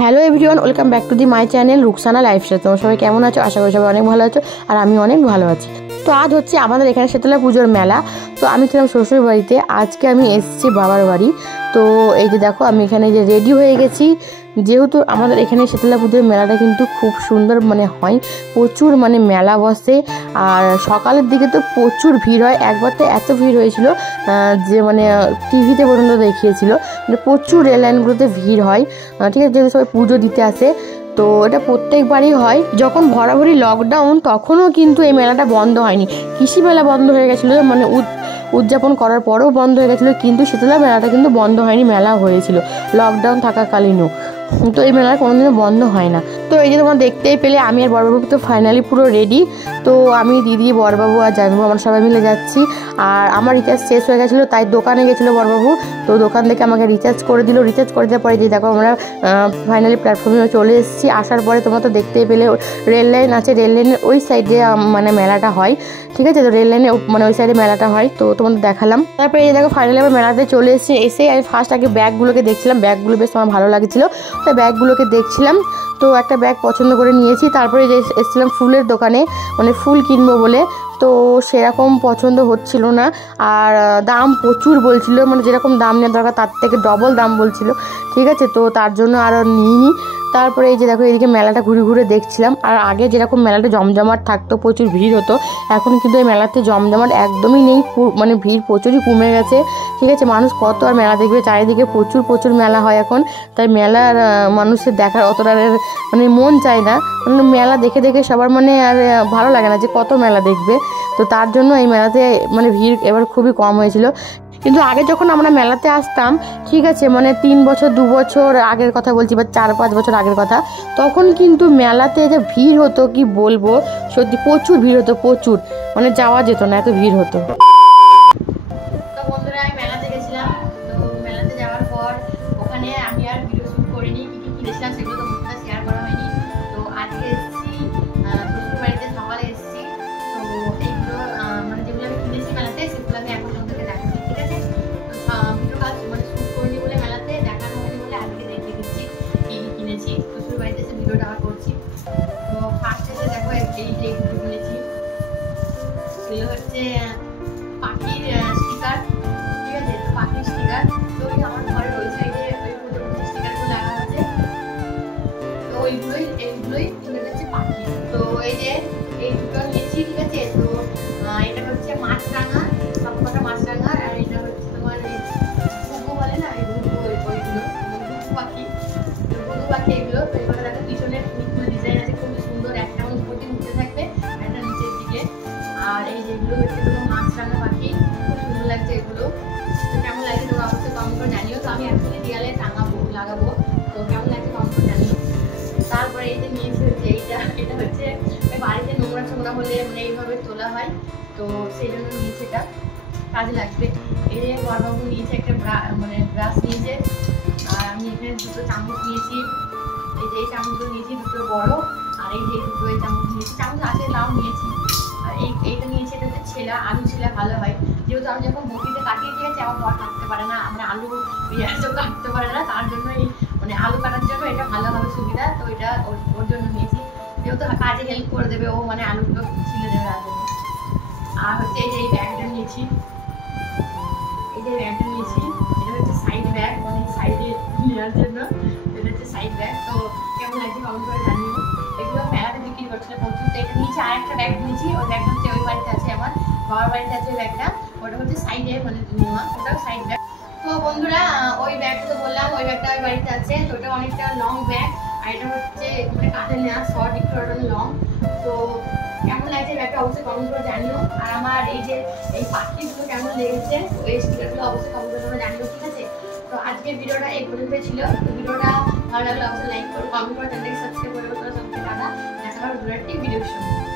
Hello everyone, welcome back to the my channel Rukhsana lifestyle. তোমরা সবাই কেমন আছো? আশা করি সবাই অনেক ভালো আছো, আর আমি অনেক ভালো আছি। তো আজ হচ্ছে আমাদের এখানে শীতলা পুজোর মেলা। তো আমি ছিলাম শ্বশুর বাড়িতে, আজকে আমি এসেছি বাবার বাড়ি। তো এই যে দেখো, আমি এখানে যে রেডি হয়ে গেছি, যেহেতু আমাদের এখানে শীতলা পুজোর মেলাটা কিন্তু খুব সুন্দর হয়, প্রচুর মেলা বসে। আর সকালের দিকে তো প্রচুর ভিড় হয়, একবার তো এত ভিড় হয়েছিল যে টিভিতে পর্যন্ত দেখিয়েছিল, প্রচুর রেল লাইনগুলোতে ভিড় হয়। ঠিক আছে, যেহেতু সবাই পুজো দিতে আসে, তো এটা প্রত্যেকবারই হয়। যখন ভরাভরি লকডাউন তখনও কিন্তু এই মেলাটা বন্ধ হয়নি। কৃষি মেলা বন্ধ হয়ে গেছিলো, উদযাপন করার পরেও বন্ধ হয়ে গেছিলো, কিন্তু শীতলা মেলাটা কিন্তু বন্ধ হয়নি, মেলা হয়েছিল লকডাউন থাকাকালীনও। তো এই মেলা কোনোদিনও বন্ধ হয় না। তো এই যে তোমরা দেখতেই পেলে, আমি আর বড়বাবু তো ফাইনালি পুরো রেডি। তো আমি, দিদি, বড়বাবু আর জামাইবাবু আমরা সবাই মিলে যাচ্ছি। আর আমার রিচার্জ শেষ হয়ে গেছিলো, তাই দোকানে গেছিলো বড়বাবু। তো দোকান থেকে আমাকে রিচার্জ করে দিল। রিচার্জ করে দেওয়ার পরে যে দেখো, আমরা ফাইনালি প্ল্যাটফর্মে চলে এসেছি। আসার পরে তোমরা তো দেখতেই পেলে, রেল লাইন আছে, রেল লাইনের ওই সাইডে মেলাটা হয়। ঠিক আছে, তো রেল লাইনে ওই সাইডে মেলাটা হয়, তো তোমাদের দেখালাম। তারপরে এই দেখো, ফাইনালি আবার মেলাতে চলে এসেছি। এসে আমি ফার্স্ট আগে ব্যাগগুলোকে দেখছিলাম, ব্যাগগুলো বেশ আমার ভালো লাগছিলো, তাই ব্যাগগুলোকে দেখছিলাম। তো একটা ব্যাগ পছন্দ করে নিয়েছি। তারপরে এসেছিলাম ফুলের দোকানে, ফুল কিনবো বলে। তো সেরকম পছন্দ হচ্ছিল না, আর দাম প্রচুর বলছিল, যেরকম দাম নেওয়ার দরকার তার থেকে ডবল দাম বলছিল। ঠিক আছে, তো তার জন্য আরও নিইনি। তারপরে এই যে দেখো, এদিকে মেলাটা ঘুরে ঘুরে দেখছিলাম। আর আগে যেরকম মেলাটা জমজমাট থাকতো, প্রচুর ভিড় হতো, এখন কিন্তু এই মেলাতে জমজমাট একদমই নেই, ভিড় প্রচুরই কমে গেছে। ঠিক আছে, মানুষ কত আর মেলা দেখবে, চারিদিকে প্রচুর প্রচুর মেলা হয় এখন, তাই মেলার মানুষের দেখার অতটা মন চায় না। মেলা দেখে দেখে সবার আর ভালো লাগে না যে কত মেলা দেখবে। তো তার জন্য এই মেলাতে ভিড় এবার খুবই কম হয়েছিল। কিন্তু আগে যখন আমরা মেলাতে আসতাম, ঠিক আছে, 3 বছর 2 বছর আগের কথা বলছি, বা 4-5 বছর আগের কথা, তখন কিন্তু মেলাতে যে ভিড় হতো কি বলবো, সত্যি প্রচুর ভিড় হতো, প্রচুর, যাওয়া যেত না, এত ভিড় হতো। তো বন্ধুরা, আমি মেলাতে গেছিলাম। তো মেলাতে যাওয়ার পর ওখানে আমি আর ভিডিও শুট করিনি, কি কি কিনেছিলাম সেগুলো তো মুখটা শেয়ার করা হয়নি। তো আজকে এসেছি শ্বশুর বাড়িতে, সকালে এসেছি। তো এইগুলো যেগুলো আমি কিনেছি মেলাতে, সেগুলো আমি এখন তোমাদেরকে দেখাচ্ছি। ঠিক আছে, ভিডিও কাজ শুট করিনি বলে, মেলাতে দেখানো হয়নি বলে আজকে দেখে দিচ্ছি কি কি কিনেছি। শ্বশুর বাড়িতে এসে ভিডিওটা আবার করছি। তো ফার্স্ট এসে দেখো, এই যে এগুলো কিনেছি, এগুলো হচ্ছে পাখির স্টিকার। ঠিক আছে, তো পাখির স্টিকার তো আমার ঘরে রয়েছে, এই যে ওই স্টিকারগুলো লাগানো আছে, তো এইগুলোই চলে যাচ্ছে পাখি। তো এই যে এই দুটো নিয়েছি। ঠিক আছে, তো এটা হচ্ছে মাছরাঙা, সবকটা মাছরাঙা, আর এটা হচ্ছে তোমার ঘুঘু বলে না, এই ঘুঘু, ওইগুলো ঘুঘু পাখি, এগুলো। তো এগুলো দেখো, পিছনে ফুল ডিজাইন আছে, খুব সুন্দর, একটা উপরে উঠে থাকবে, একটা নিচের দিকে। আর এই যেগুলো হচ্ছে তোমার মাছরাঙা পাখি, খুব সুন্দর লাগছে এগুলো। তো কেমন লাগছে তোমরা অবশ্যই কমেন্ট করে জানিও। তো আমি এখনই দেয়ালে লাগাবো, তো কেমন লাগছে কমেন্ট করে জানিও। তারপরে এই যে নিয়েছি হচ্ছে এটা হচ্ছে বাড়িতে নোংরা হলে এইভাবে তোলা হয়, তো সেই জন্য নিয়েছি, এটা কাজে লাগবে। এই যে বড়বাবু নিয়েছে একটা ব্রাশ নিয়েছে, আর আমি এখানে দুটো চামচ নিয়েছি। এই যে এই চামচগুলো নিয়েছি, দুটো বড়, আর এই যে দুটো এই চামচ নিয়েছি, চামচ আছে লাউ নিয়েছি। আর এইটা নিয়েছি, এটা হচ্ছে ছেলা, আলু ছেলা ভালো হয়, যেহেতু আমি যখন বটিতে কাটিয়ে দিয়েছি, আমার বর কাটতে পারে না, আলু পেঁয়াজও কাটতে পারে না, তার জন্য এই আলু কাটার জন্য এটা ভালো হবে, সুবিধা। তো এটা ওর জন্য নিয়েছি, যেহেতু কাজে হেল্প করে দেবে ও, আলুগুলো ছিলে দেবে তার জন্য। আর হচ্ছে এই যে এই ব্যাগটা নিয়েছি, এটা হচ্ছে সাইড ব্যাগ, সাইডে নেওয়ার জন্য, এটা হচ্ছে সাইড ব্যাগ। তো কেমন লাগছে কমেন্ট করে জানিও। এগুলো মেলাতে বিক্রি করছিল প্রচুর। তো এটা নিয়েছি, আর একটা ব্যাগ নিয়েছি, ওই ব্যাগটা হচ্ছে ওই বাড়িতে আছে, আমার বাবার বাড়িতে আছে ওই ব্যাগটা, ওটা হচ্ছে সাইডে নেওয়া, ওটাও সাইড ব্যাগ। তো বন্ধুরা, ওই ব্যাগটা তো বললাম, ওই ব্যাগটা ওই বাড়িতে আছে, তো ওটা অনেকটা লং ব্যাগ, আর এটা হচ্ছে কাঁধে নেওয়া, শর্ট একটু লং। তো কেমন লাগছে ব্যাগটা অবশ্যই কমেন্ট করে জানিও। আর আমার এই যে এই পাখিগুলো কেমন লেগেছে, ওই স্টিকারগুলো অবশ্যই কমেন্ট করে তোমরা জানিও। ঠিক আছে, তো আজকের ভিডিওটা এই পর্যন্ত ছিল। তো ভিডিওটা ভালো লাগলে অবশ্যই লাইক করো, কমেন্ট করে, চ্যানেলটাকে সাবস্ক্রাইব করে, তোমরা সবচেয়ে টাকা দেখা হবে ভিডিওর সঙ্গে।